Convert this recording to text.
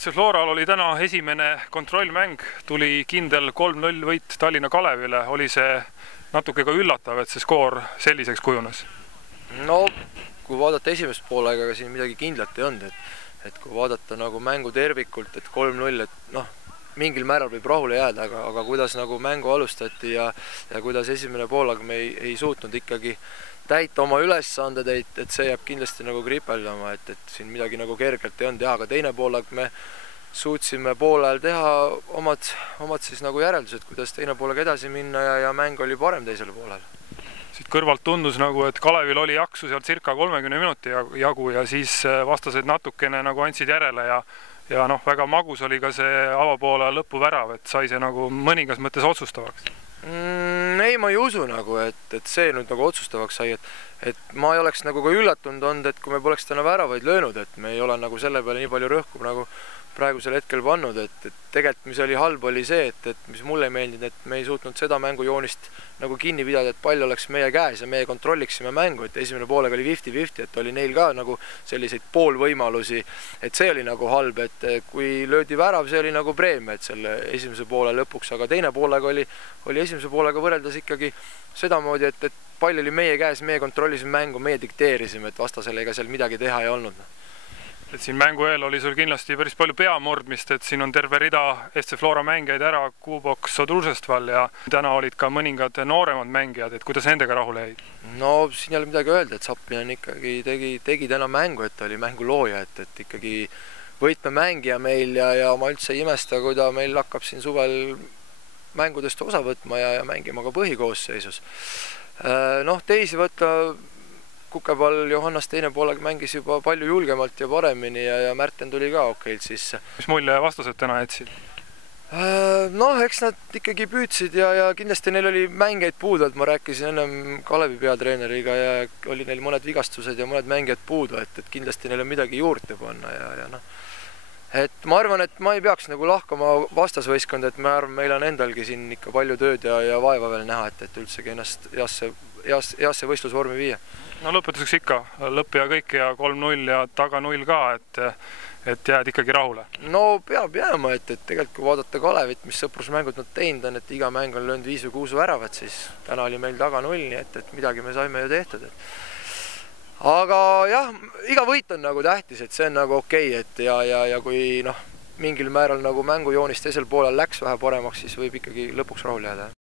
FC Floral oli täna esimene kontrollmäng, tuli kindel 3-0 võit Tallinna Kalevile. Oli see natuke ka üllatav, et see skoor selliseks kujunes? No, kui vaadata esimest poolega, aga siin midagi kindlat ei olnud. Et kui vaadata nagu mängu tervikult, et 3-0, et noh, mingil määral võib rahule jääda, aga kuidas nagu mängu alustati ja kuidas esimene poolega me ei suutnud ikkagi täita oma ülesanded, et see jääb kindlasti nagu kripeldama, et siin midagi nagu kergelt ei olnud teha, aga teine poolega me suutsime poolel teha omad siis nagu järeldused, kuidas teine poolega edasi minna ja mäng oli parem teisel poolel. Siit kõrvalt tundus nagu, et Kalevil oli jaksu seal circa 30 minuti jagu ja siis vastased natukene nagu andsid järele ja noh, väga magus oli ka see avapoole lõpuvärav, et sai see nagu mõningas mõttes otsustavaks. Ei, ma ei usu nagu, et see nüüd nagu otsustavaks sai, et ma ei oleks nagu ka üllatunud olnud, et kui me poleks täna väravaid löönud, et me ei ole nagu selle peale nii palju rõhku nagu praegusel hetkel pannud, et tegelikult mis oli halb oli see, et mis mulle ei meeldinud, et me ei suutnud seda mängujoonist nagu kinni pidada, et pall oleks meie käes ja meie kontrolliksime mängu, et esimene poolega oli 50-50, et oli neil ka nagu selliseid poolvõimalusi, et see oli nagu halb, et kui löödi värav, see oli nagu preemia, et selle esimese poole lõpuks, aga teine poolega oli esimese poolega võrreldes ikkagi sedamoodi, et pall oli meie käes, meie kontrollisime mängu, meie dikteerisime, et vastasele ega seal midagi teha ei olnud. Et siin mängu eel oli sul kindlasti päris palju peamurdmist, et siin on terve rida FC Flora mängijaid ära, Kubok, Sodružestval ja täna olid ka mõningad nooremad mängijad, et kuidas nendega rahule jäid? No siin ei ole midagi öelda, et Sapinen ikkagi tegi täna mängu, et oli mängu looja, et ikkagi võitmemängija meil ja ma üldse ei imesta, kui ta meil hakkab siin suvel mängudest osa võtma ja mängima ka põhikoosseisus. Noh, teisi võtta Kukepall Johannas teine poolega mängis juba palju julgemalt ja paremini ja Märten tuli ka okeilt sisse. Mis mulje vastased täna jätsid? Noh, eks nad ikkagi püüdsid ja kindlasti neil oli mängeid puudu, et ma rääkisin ennem Kalevi peatreeneriga ja oli neil mõned vigastused ja mõned mängijad puudu, et kindlasti neil on midagi juurde panna ja noh. Et ma arvan, et ma ei peaks nagu lahkama vastasvõistkond, et ma arvan, meil on endalgi siin ikka palju tööd ja vaeva veel näha, et üldsegi ennast heasse võistlusvormi viia. No lõpetuseks ikka, lõpp ja kõik ja 3-0 ja taga 0 ka, et jääd ikkagi rahule? No peab jääma, et tegelikult kui vaadata Kalevit, mis sõprusmängud nad teinud on, et iga mäng on löönud 5 või 6 väravat, siis täna oli meil taga 0, nii et midagi me saime ju tehtud. Aga jah, iga võit on nagu tähtis, et see on nagu okei, et ja kui noh, mingil määral nagu mängujoonist teisel poolel läks vähe paremaks, siis võib ikkagi lõpuks rahule jääda.